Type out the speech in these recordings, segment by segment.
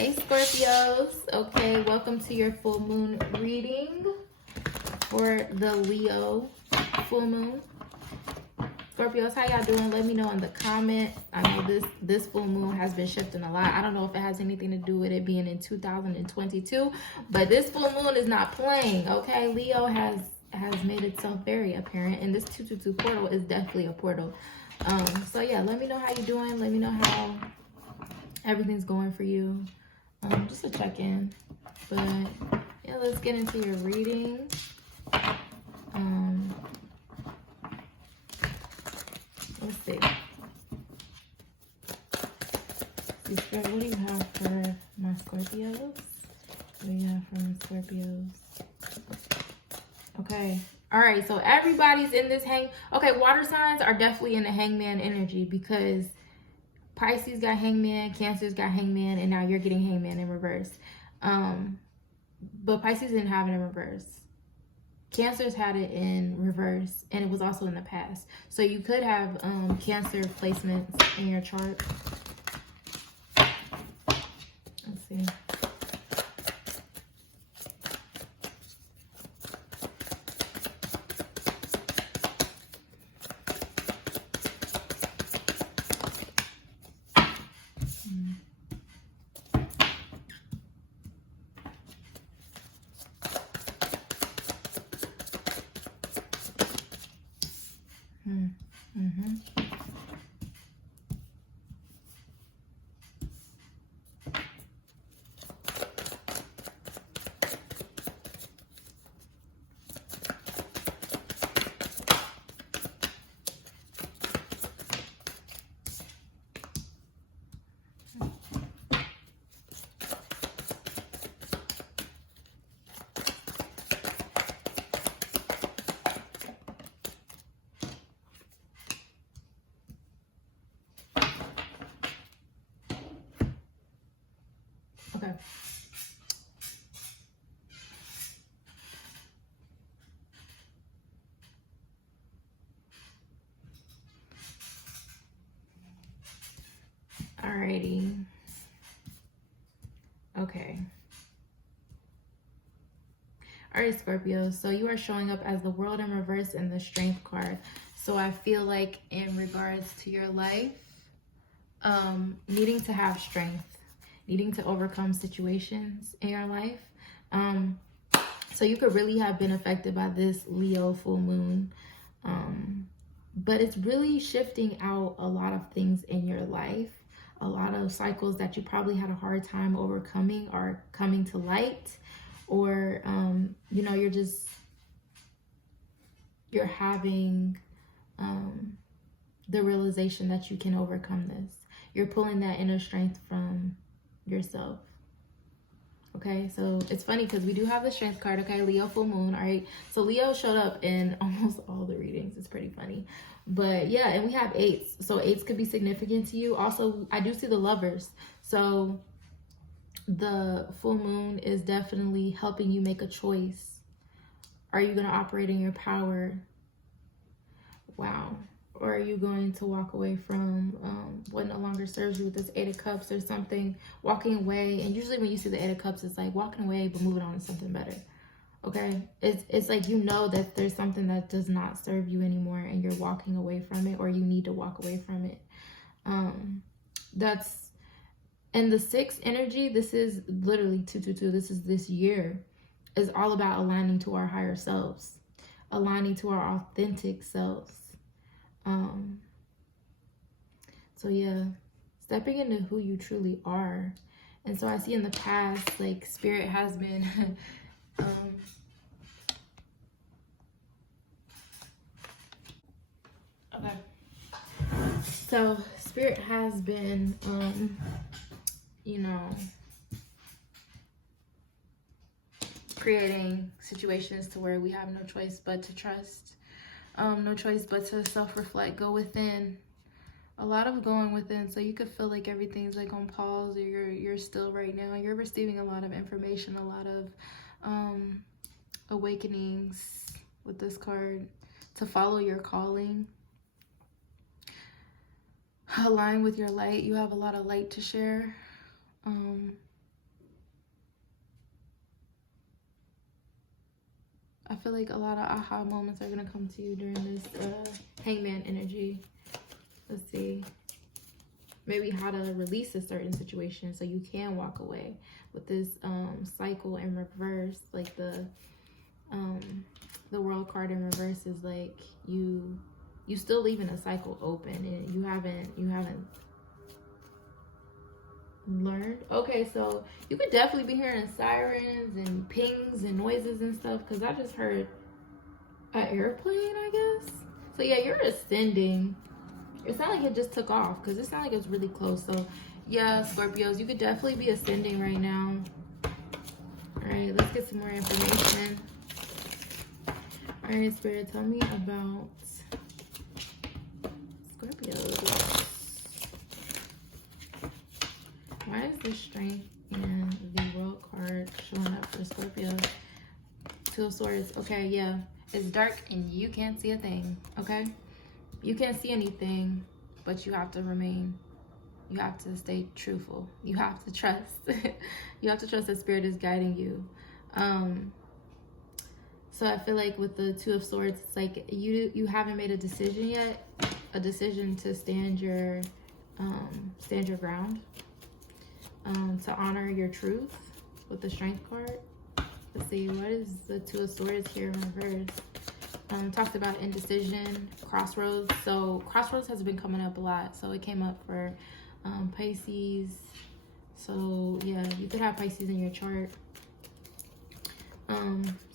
Hey Scorpios. Okay, welcome to your full moon reading for the Leo full moon. Scorpios, how y'all doing? Let me know in the comments. I know this full moon has been shifting a lot. I don't know if it has anything to do with it being in 2022, but this full moon is not playing. Okay, Leo has made itself very apparent, and this 222 portal is definitely a portal. So yeah, let me know how you're doing. Let me know how everything's going for you. Just a check-in. But yeah, let's get into your reading. Let's see. What do you have for my Scorpios? What do you have for my Scorpios? Okay. All right. So everybody's in this Okay, water signs are definitely in the hangman energy because Pisces got hangman, Cancer's got hangman, and now you're getting hangman in reverse. But Pisces didn't have it in reverse. Cancer's had it in reverse, and it was also in the past. So you could have Cancer placements in your chart. Let's see. Okay. Alrighty. Okay. Alright, Scorpio. So you are showing up as the World in reverse and the Strength card. So I feel like in regards to your life, needing to have strength, needing to overcome situations in your life. So you could really have been affected by this Leo full moon. But it's really shifting out a lot of things in your life. A lot of cycles that you probably had a hard time overcoming are coming to light. Or, you know, you're having the realization that you can overcome this. You're pulling that inner strength from yourself. Okay, so it's funny because we do have the Strength card. Okay, Leo full moon. All right, so Leo showed up in almost all the readings. It's pretty funny. But yeah, and we have eights. So eights could be significant to you. Also, I do see the Lovers. So the full moon is definitely helping you make a choice. Are you going to operate in your power? Wow. Or are you going to walk away from what no longer serves you with this Eight of Cups or something? Walking away. And usually when you see the Eight of Cups, it's like walking away but moving on to something better. Okay? It's like you know that there's something that does not serve you anymore and you're walking away from it, or you need to walk away from it. And the 6 energy, this is literally 222. This is this year. Is all about aligning to our higher selves. Aligning to our authentic selves. So yeah, stepping into who you truly are. And so I see in the past, like Spirit has been okay. So Spirit has been you know, creating situations to where we have no choice but to trust. No choice but to self-reflect, go within. A lot of going within, so you could feel like everything's like on pause, or you're still right now. You're receiving a lot of information, a lot of awakenings with this card, to follow your calling, align with your light. You have a lot of light to share. I feel like a lot of aha moments are going to come to you during this hangman energy. Let's see. Maybe how to release a certain situation so you can walk away. With this cycle in reverse, like the world card in reverse is like you still leaving a cycle open, and you haven't learned. Okay, so you could definitely be hearing sirens and pings and noises and stuff, because I just heard an airplane, I guess. So yeah, you're ascending. It's not like it just took off, because it sounded like it was really close. So yeah, Scorpios, you could definitely be ascending right now. All right, let's get some more information. All right, Spirit, tell me about Scorpios. Why is the Strength and the World card showing up for Scorpios? Two of Swords. Okay, yeah. It's dark and you can't see a thing, okay? You can't see anything, but you have to remain. You have to stay truthful. You have to trust. You have to trust that Spirit is guiding you. So I feel like with the Two of Swords, it's like you haven't made a decision yet. A decision to stand your ground. To honor your truth with the Strength card. Let's see, what is the Two of Swords here in reverse? Talked about indecision, crossroads. So crossroads has been coming up a lot. So it came up for Pisces. So yeah, you could have Pisces in your chart.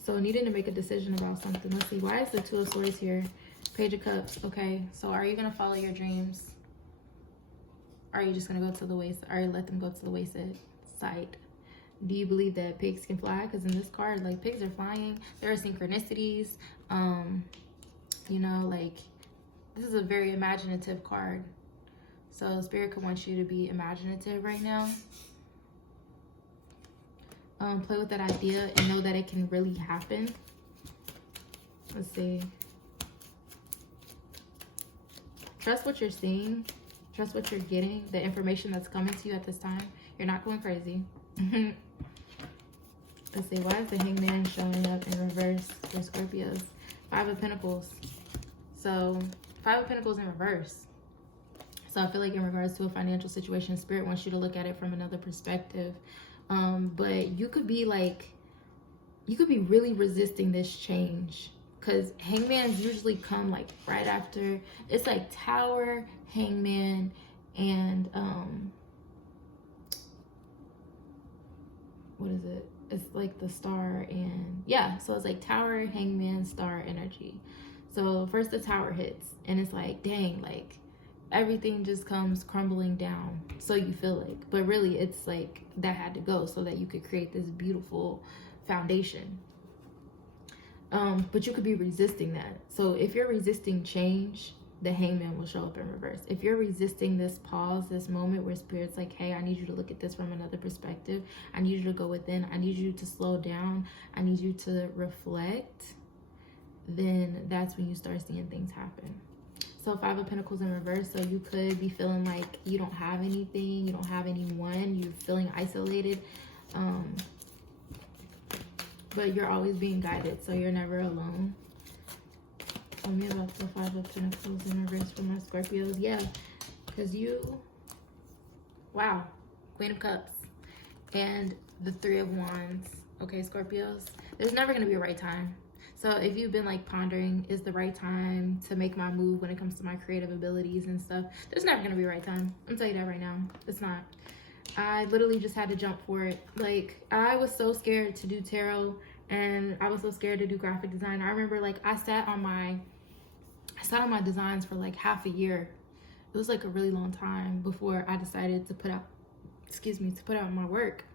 So needing to make a decision about something. Let's see, why is the Two of Swords here? Page of Cups. Okay, so are you gonna follow your dreams? Or are you just gonna go to the wayside, or let them go to the wayside? Do you believe that pigs can fly? Because in this card, like, pigs are flying. There are synchronicities. You know, like, this is a very imaginative card. So Spirit could want you to be imaginative right now. Play with that idea and know that it can really happen. Let's see. Trust what you're seeing. Trust what you're getting. The information that's coming to you at this time. You're not going crazy. Let's see, why is the Hangman showing up in reverse for Scorpios? Five of Pentacles. So, Five of Pentacles in reverse. So I feel like in regards to a financial situation, Spirit wants you to look at it from another perspective. But you could be like, you could be really resisting this change. Because Hangmans usually come like right after. It's like Tower, Hangman, and what is it? It's like the Star, and yeah, so it's like Tower, Hangman, Star energy. So first the Tower hits, and it's like, dang, like everything just comes crumbling down. So you feel like, but really it's like that had to go so that you could create this beautiful foundation. But you could be resisting that. So if you're resisting change, the Hangman will show up in reverse. If you're resisting this pause, this moment where Spirit's like, hey, I need you to look at this from another perspective. I need you to go within. I need you to slow down. I need you to reflect. Then that's when you start seeing things happen. So Five of Pentacles in reverse. So you could be feeling like you don't have anything. You don't have anyone. You're feeling isolated. But you're always being guided. So you're never alone. Tell me about the Five of Pentacles in reverse for my Scorpios. Yeah, because you, wow, Queen of Cups and the Three of Wands. Okay, Scorpios, there's never going to be a right time. So if you've been like pondering, is the right time to make my move when it comes to my creative abilities and stuff, there's never going to be a right time. I'm telling you that right now. It's not. I literally just had to jump for it. Like, I was so scared to do tarot, and I was so scared to do graphic design. I remember, like, I sat on my designs for like half a year. It was like a really long time before I decided to put out my work.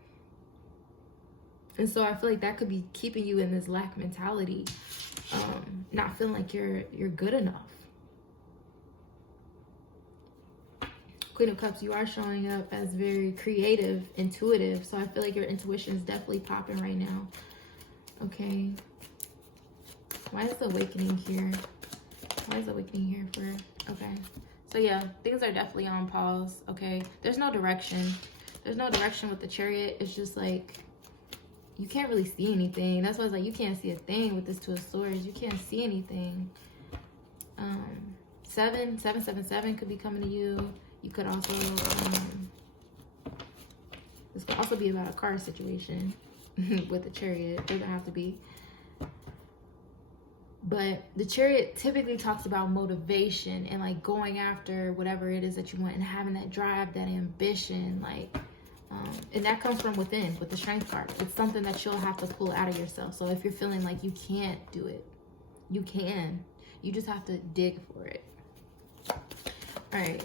And so I feel like that could be keeping you in this lack mentality, not feeling like you're good enough. Queen of Cups, you are showing up as very creative, intuitive. So I feel like your intuition is definitely popping right now. Okay. Why is the Awakening here? Why is the Awakening here for? Okay. So yeah, things are definitely on pause. Okay. There's no direction. There's no direction with the Chariot. It's just like you can't really see anything. That's why it's like you can't see a thing with this Two of Swords. You can't see anything. 777 could be coming to you. You could also, this could also be about a car situation with the Chariot. It doesn't have to be. But the Chariot typically talks about motivation and like going after whatever it is that you want and having that drive, that ambition, like, and that comes from within with the Strength card. It's something that you'll have to pull out of yourself. So if you're feeling like you can't do it, you can. You just have to dig for it. All right.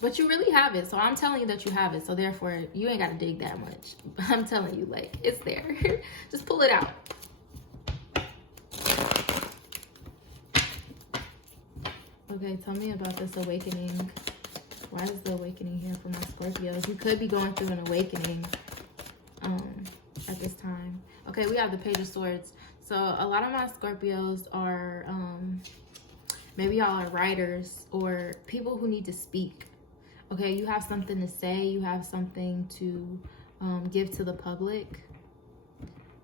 But you really have it. So I'm telling you that you have it. So therefore, you ain't got to dig that much. I'm telling you, like, it's there. Just pull it out. Okay, tell me about this awakening. Why is the awakening here for my Scorpios? You could be going through an awakening at this time. Okay, we have the Page of Swords. So a lot of my Scorpios are, maybe y'all are writers or people who need to speak. Okay, you have something to say. You have something to give to the public.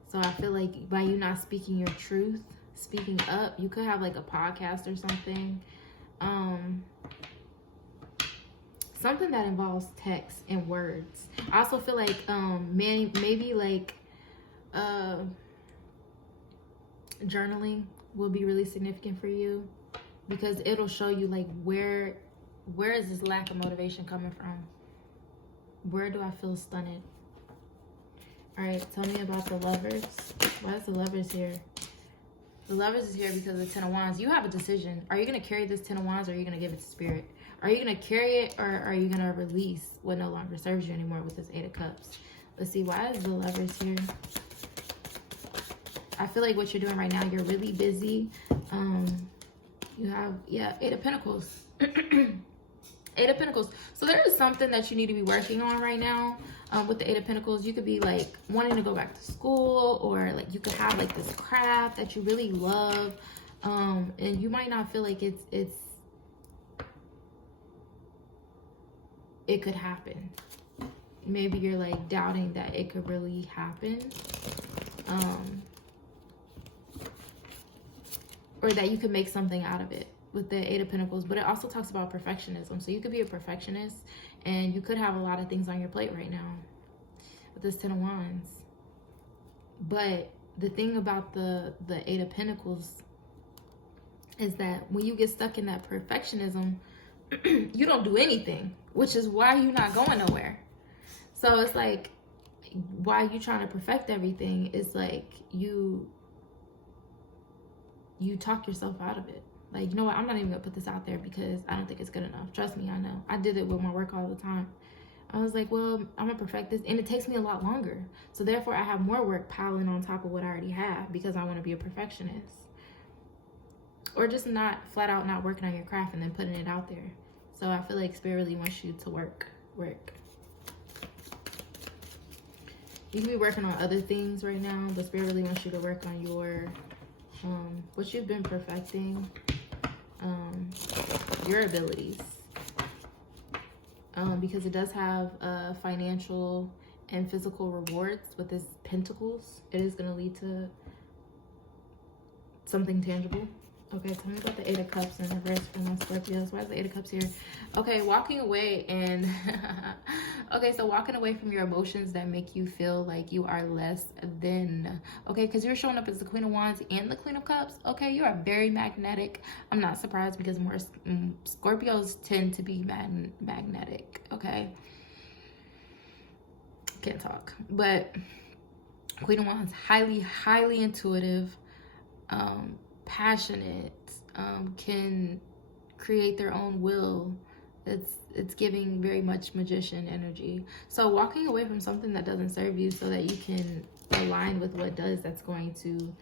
So I feel like by you not speaking your truth, speaking up, you could have like a podcast or something. Something that involves text and words. I also feel like maybe like journaling will be really significant for you, because it'll show you like where is this lack of motivation coming from? Where do I feel stunted? All right, tell me about the Lovers. Why is the Lovers here? The Lovers is here because of the Ten of Wands. You have a decision. Are you going to carry this Ten of Wands, or are you going to give it to Spirit? Are you going to carry it, or are you going to release what no longer serves you anymore with this Eight of Cups? Let's see. Why is the Lovers here? I feel like what you're doing right now, you're really busy. You have, yeah, Eight of Pentacles. Eight of Pentacles. So there is something that you need to be working on right now with the Eight of Pentacles. You could be like wanting to go back to school, or like you could have like this craft that you really love. And you might not feel like it could happen. Maybe you're like doubting that it could really happen. Or that you could make something out of it with the Eight of Pentacles. But it also talks about perfectionism. So you could be a perfectionist, and you could have a lot of things on your plate right now with this Ten of Wands. But the thing about the Eight of Pentacles is that when you get stuck in that perfectionism, you don't do anything, which is why you're not going nowhere. So it's like, why you trying to perfect everything is like you talk yourself out of it. Like, you know what, I'm not even gonna put this out there because I don't think it's good enough. Trust me, I know. I did it with my work all the time. I was like, well, I'm gonna perfect this, and it takes me a lot longer. So therefore I have more work piling on top of what I already have because I want to be a perfectionist. Or just not flat out not working on your craft and then putting it out there. So I feel like Spirit really wants you to work. You can be working on other things right now, but Spirit really wants you to work on your what you've been perfecting, your abilities, because it does have financial and physical rewards with this Pentacles. It is going to lead to something tangible. Okay, tell me about the Eight of Cups in reverse for my Scorpios. Why is the Eight of Cups here? Okay, walking away and... okay, so walking away from your emotions that make you feel like you are less than... Okay, because you're showing up as the Queen of Wands and the Queen of Cups. Okay, you are very magnetic. I'm not surprised because more Scorpios tend to be magnetic. Okay? Can't talk. But Queen of Wands, highly intuitive. Passionate, can create their own will. It's giving very much magician energy. So walking away from something that doesn't serve you so that you can align with what does, that's going to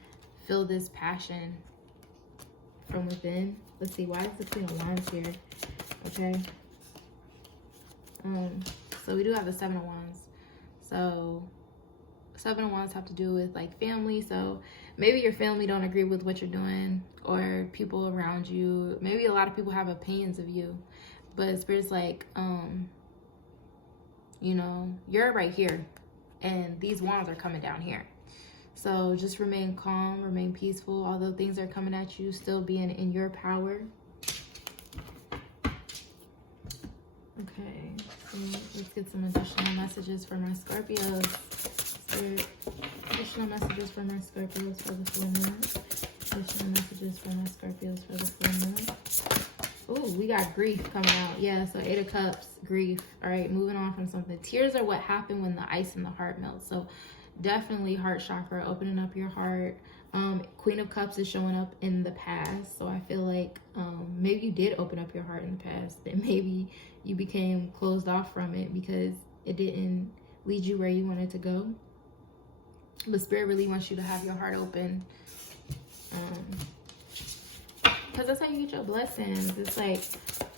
fill this passion from within. Let's see, why is the Queen of Wands here? Okay. So we do have the Seven of Wands. So Seven of Wands have to do with like family. So maybe your family don't agree with what you're doing, or people around you. Maybe a lot of people have opinions of you, but Spirit's like, you know, you're right here and these wands are coming down here. So just remain calm, remain peaceful. Although things are coming at you, still being in your power. Okay, so let's get some additional messages for my Scorpios. Additional messages for my Scorpios for the full moon. Additional messages for my Scorpios for the full moon. Oh, we got grief coming out. Yeah, so 8 of Cups, grief. All right, moving on from something. Tears are what happen when the ice in the heart melts. So definitely heart chakra, opening up your heart. Queen of Cups is showing up in the past. So I feel like maybe you did open up your heart in the past. And maybe you became closed off from it because it didn't lead you where you wanted to go. But Spirit really wants you to have your heart open. Because that's how you get your blessings. It's like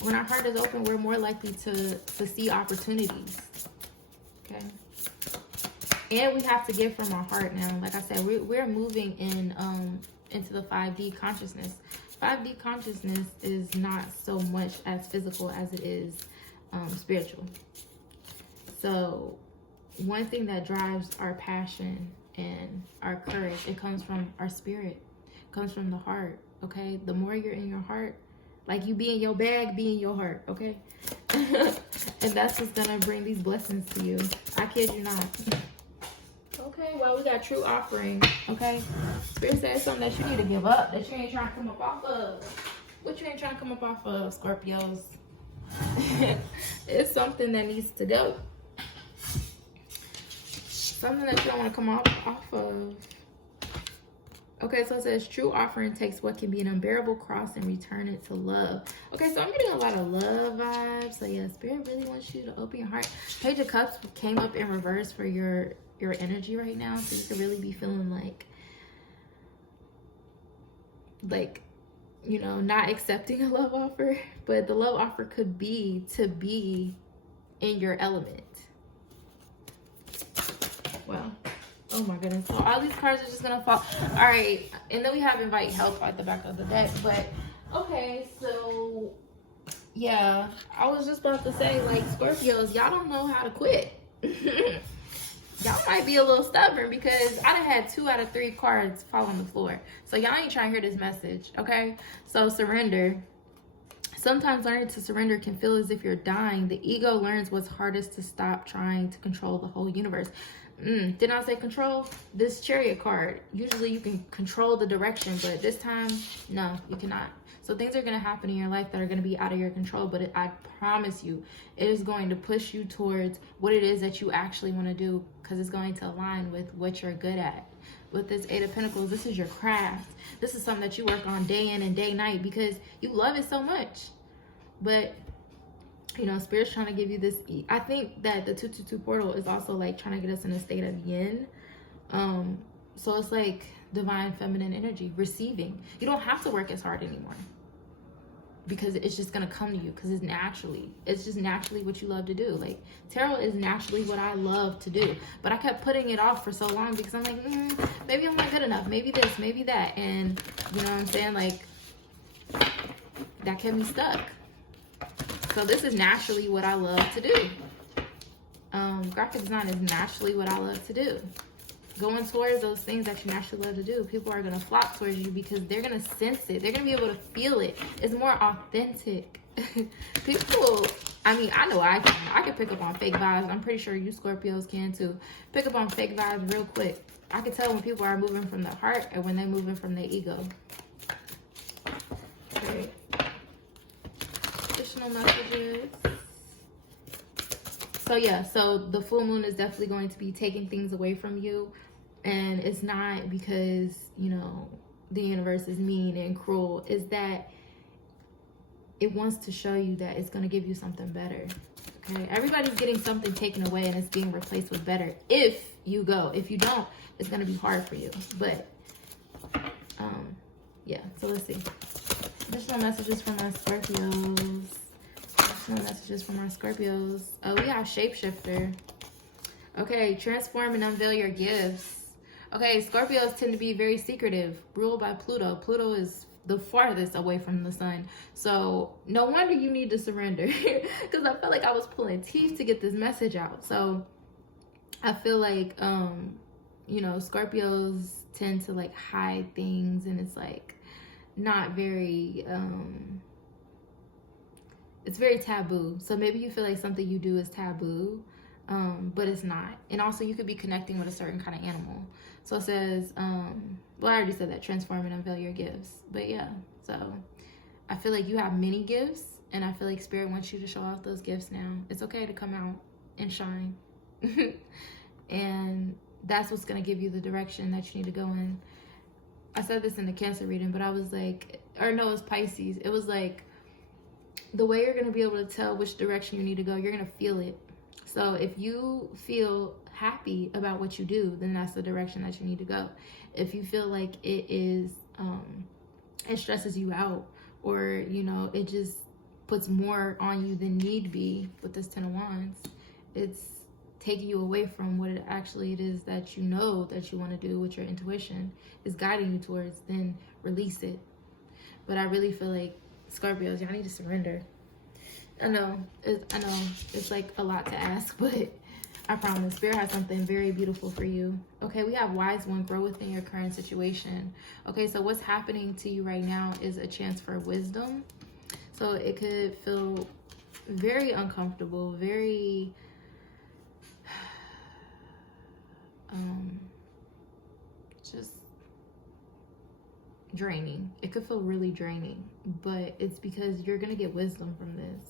when our heart is open, we're more likely to see opportunities. Okay. And we have to give from our heart now. Like I said, we're moving in into the 5D consciousness. 5D consciousness is not so much as physical as it is spiritual. So one thing that drives our passion and our courage, it comes from our spirit. It comes from the heart. Okay, the more you're in your heart, like you be in your bag, be in your heart, okay? And that's what's gonna bring these blessings to you. I kid you not. Okay, well, we got true offering, okay? Spirit says something that you need to give up, that you ain't trying to come up off of. What you ain't trying to come up off of, Scorpios? It's something that needs to go. Something that you don't want to come off of. Okay, so it says true offering takes what can be an unbearable cross and return it to love. Okay, so I'm getting a lot of love vibes. So yeah, Spirit really wants you to open your heart. Page of Cups came up in reverse for your energy right now. So you could really be feeling like, you know, not accepting a love offer. But the love offer could be to be in your element. Wow. Oh my goodness. So all these cards are just gonna fall. All right. And then we have invite help at the back of the deck. But okay, so yeah, I was just about to say, like, Scorpios, y'all don't know how to quit. Y'all might be a little stubborn because I done had 2 out of 3 cards fall on the floor. So y'all ain't trying to hear this message, okay? So surrender. Sometimes learning to surrender can feel as if you're dying. The ego learns what's hardest to stop trying to control the whole universe. Did I say control? This Chariot card, usually you can control the direction, but this time, no, you cannot. So things are going to happen in your life that are going to be out of your control, but I promise you, it is going to push you towards what it is that you actually want to do, because it's going to align with what you're good at. With this 8 of Pentacles, this is your craft. This is something that you work on day in and day night because you love it so much. But you know, Spirit's trying to give you this. I think that the 222 portal is also like trying to get us in a state of yin. So it's like divine feminine energy, receiving. You don't have to work as hard anymore because it's just going to come to you because it's just naturally what you love to do. Like tarot is naturally what I love to do, but I kept putting it off for so long because I'm like, maybe I'm not good enough. Maybe this, maybe that. And you know what I'm saying? Like that kept me stuck. So this is naturally what I love to do. Graphic design is naturally what I love to do. Going towards those things that you naturally love to do. People are going to flock towards you because they're going to sense it. They're going to be able to feel it. It's more authentic. People, I mean, I know I can pick up on fake vibes. I'm pretty sure you Scorpios can too. Pick up on fake vibes real quick. I can tell when people are moving from the heart and when they're moving from their ego. Okay. Additional messages. So yeah, so the full moon is definitely going to be taking things away from you, and it's not because, you know, the universe is mean and cruel. Is that it wants to show you that it's going to give you something better. Okay, everybody's getting something taken away and it's being replaced with better if you go. If you don't, it's going to be hard for you. But yeah, so let's see. Additional messages from our Scorpios. Additional messages from our Scorpios. Oh, we have Shapeshifter. Okay, transform and unveil your gifts. Okay, Scorpios tend to be very secretive, ruled by Pluto. Pluto is the farthest away from the sun. So no wonder you need to surrender, because I felt like I was pulling teeth to get this message out. So I feel like you know, Scorpios tend to like hide things, and it's like not very it's very taboo. So maybe you feel like something you do is taboo, but it's not. And also you could be connecting with a certain kind of animal. So it says, well, I already said that, transform and unveil your gifts. But yeah, so I feel like you have many gifts, and I feel like Spirit wants you to show off those gifts now. It's okay to come out and shine. And that's what's going to give you the direction that you need to go in. I said this in the Cancer reading, but I was like, or no, it's Pisces. It was like, the way you're going to be able to tell which direction you need to go, you're going to feel it. So if you feel happy about what you do, then that's the direction that you need to go. If you feel like it is, it stresses you out, or, you know, it just puts more on you than need be with this 10 of Wands, it's taking you away from what it actually is that you know that you want to do, what your intuition is guiding you towards, then release it. But I really feel like, Scorpios, y'all need to surrender. I know it's like a lot to ask, but I promise Spirit has something very beautiful for you. Okay, we have Wise One, grow within your current situation. Okay, so what's happening to you right now is a chance for wisdom. So it could feel very uncomfortable, very just draining. It could feel really draining, but it's because you're gonna get wisdom from this,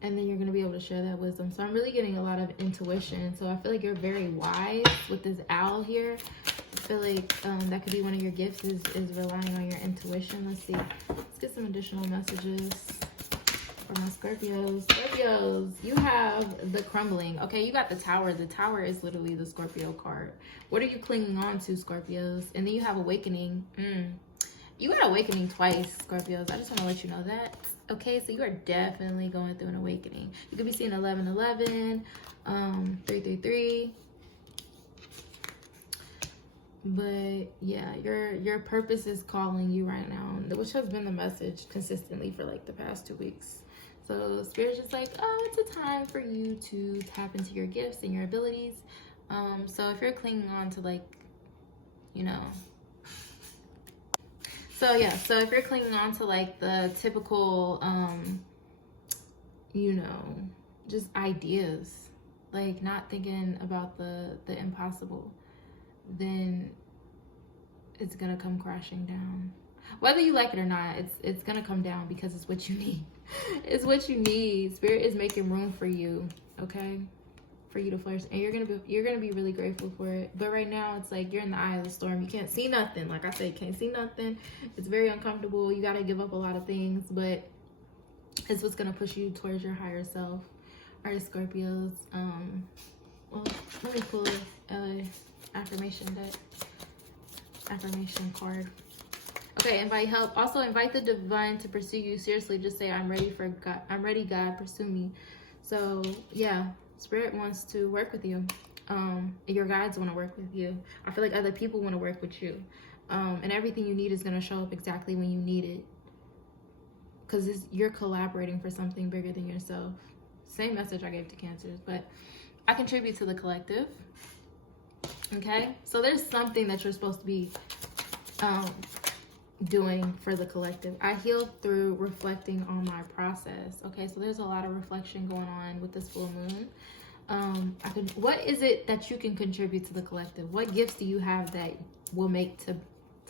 and then you're gonna be able to share that wisdom. So I'm really getting a lot of intuition. So I feel like you're very wise with this owl here. I feel like that could be one of your gifts, is relying on your intuition. Let's see, let's get some additional messages for my Scorpios. Scorpios, you have the crumbling. Okay, you got the Tower. The Tower is literally the Scorpio card. What are you clinging on to, Scorpios? And then you have awakening. You got awakening twice, Scorpios. I just want to let you know that. Okay, so you are definitely going through an awakening. You could be seeing 1111, 333. But yeah, your purpose is calling you right now, which has been the message consistently for like the past 2 weeks. So Spirit's just like, oh, it's a time for you to tap into your gifts and your abilities. So if you're clinging on to, like, you know, so yeah, so if you're clinging on to like the typical, you know, just ideas, like not thinking about the impossible, then it's gonna come crashing down. Whether you like it or not, it's gonna come down because it's what you need. It's what you need. Spirit is making room for you, okay? For you to flourish, and you're gonna be really grateful for it. But right now, it's like you're in the eye of the storm. You can't see nothing. Like I said, you can't see nothing. It's very uncomfortable. You gotta give up a lot of things, but it's what's gonna push you towards your higher self. All right, Scorpios. Well, let me pull a affirmation deck. Affirmation card. Okay, invite help. Also invite the divine to pursue you. Seriously, just say, I'm ready for God. I'm ready, God, pursue me. So yeah, Spirit wants to work with you. Your guides want to work with you. I feel like other people want to work with you. And everything you need is going to show up exactly when you need it. Because you're collaborating for something bigger than yourself. Same message I gave to Cancers, but I contribute to the collective. Okay, so there's something that you're supposed to be doing for the collective. I healed through reflecting on my process. Okay, so there's a lot of reflection going on with this full moon. What is it that you can contribute to the collective? What gifts do you have that will make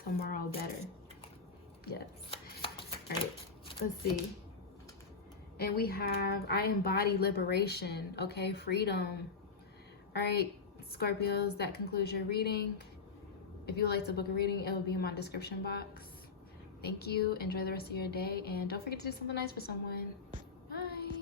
tomorrow better? Yes. All right, let's see. And we have, I embody liberation. Okay, freedom. All right, Scorpios, that concludes your reading. If you would like to book a reading, it will be in my description box. Thank you. Enjoy the rest of your day. And don't forget to do something nice for someone. Bye.